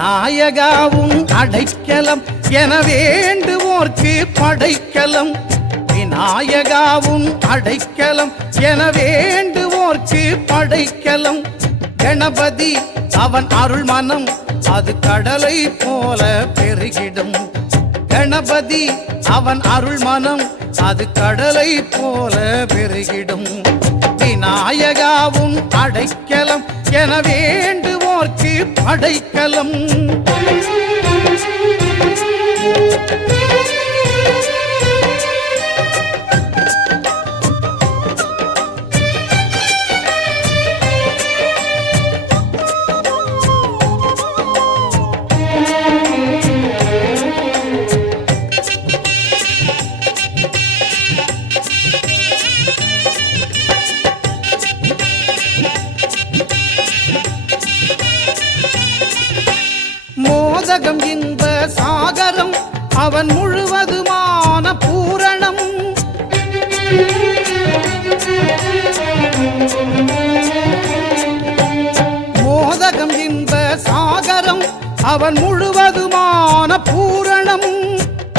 விநாயகாவும் அடைக்கலம் என வேண்டுவோர்க்கு படைக்கலம். விநாயகாவும் அடைக்கலம் என வேண்டுவோர்க்கு படைக்கலம். கணபதி அவன் அருள் மனம் அது கடலை போல பெருகிடும். கணபதி அவன் அருள் மனம் அது கடலை போல பெருகிடும். விநாயகாவும் அடைக்கலம் என வேண்டுவோர்க்கு படைக்கலம். மோதகம் இன்ப சாகரம் அவன் முழுவதுமான பூரணம். மோதகம் இன்ப சாகரம் அவன் முழுவதுமான பூரணம்.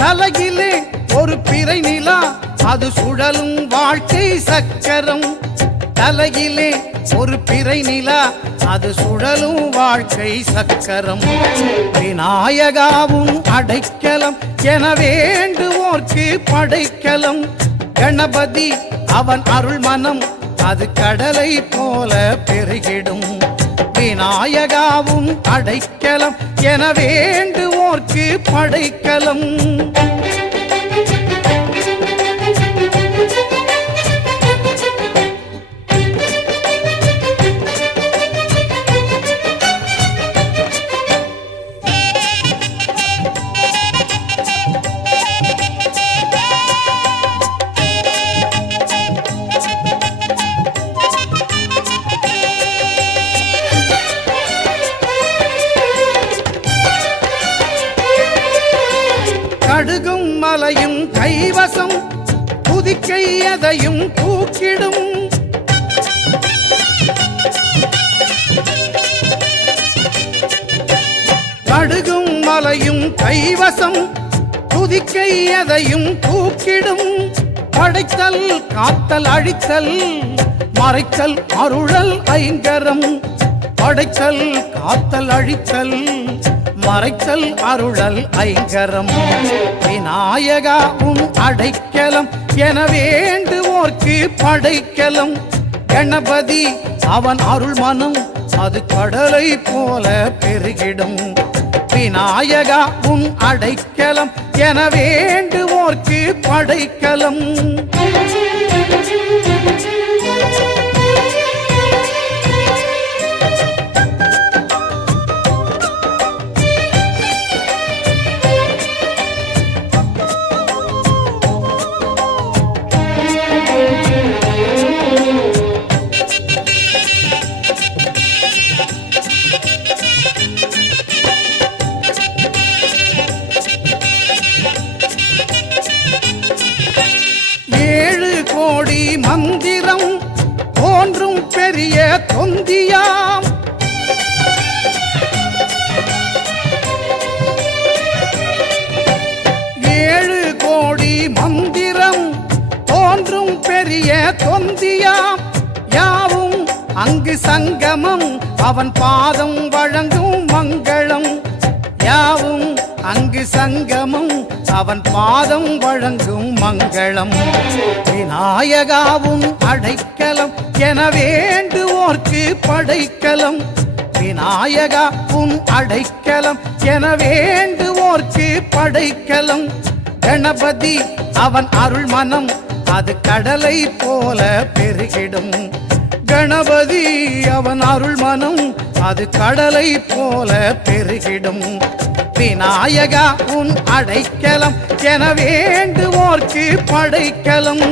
தலையிலே ஒரு பிறை நிலா அது சுழலும் வாழ்க்கை சக்கரம். தலையிலே ஒரு பிறை நிலா அது சுழலும் வாழ்க்கை சக்கரம். விநாயகாவும் அடைக்கலம் என வேண்டுவோர்க்கு படைக்கலம். கணபதி அவன் அருள் மனம் அது கடலை போல பெருகிடும். விநாயகாவும் அடைக்கலம் என வேண்டுவோர்க்கு படைக்கலம். கடுகும் மலையும் கைவசம் புதிக்கை எதையும் தூக்கிடும். கடுகும் மலையும் கைவசம் புதிக்கை எதையும் தூக்கிடும். படைத்தல் காத்தல் அழித்தல் மறைத்தல் அருளல் ஐங்கரம். படைத்தல் காத்தல் அழித்தல் மறைத்தல் அருளல் ஐங்கரம். விநாயகாவும் அடைக்கலம் என வேண்டுவோர்க்கு படைக்கலம். கணபதி அவன் அருள் மனம் அது கடலை போல பெருகிடும். விநாயகாவும் அடைக்கலம் என வேண்டுவோர்க்கு படைக்கலம். மந்திரம் தோன்றும் பெரிய தொந்தியாம். ஏழு கோடி மந்திரம் தோன்றும் பெரிய தொந்தியாம். யாவும் அங்கு சங்கமம் அவன் பாதம் வழங்கும் மங்களம். யாவும் அங்கு சங்கமம் அவன் பாதம் வழங்கும் மங்களம். விநாயகாவும் அடைக்கலம் என வேண்டுவோர்க்கு படைக்கலம். விநாயகாவும் அடைக்கலம் என வேண்டுவோர்க்கு படைக்கலம். கணபதி அவன் அருள் மனம் அது கடலை போல பெருகிடும். கணபதி அவன் அருள் மனம் அது கடலை போல பெருகிடும். விநாயகா உன் அடைக்கலம் என வேண்டுவோர்க்கு படைக்கலம்.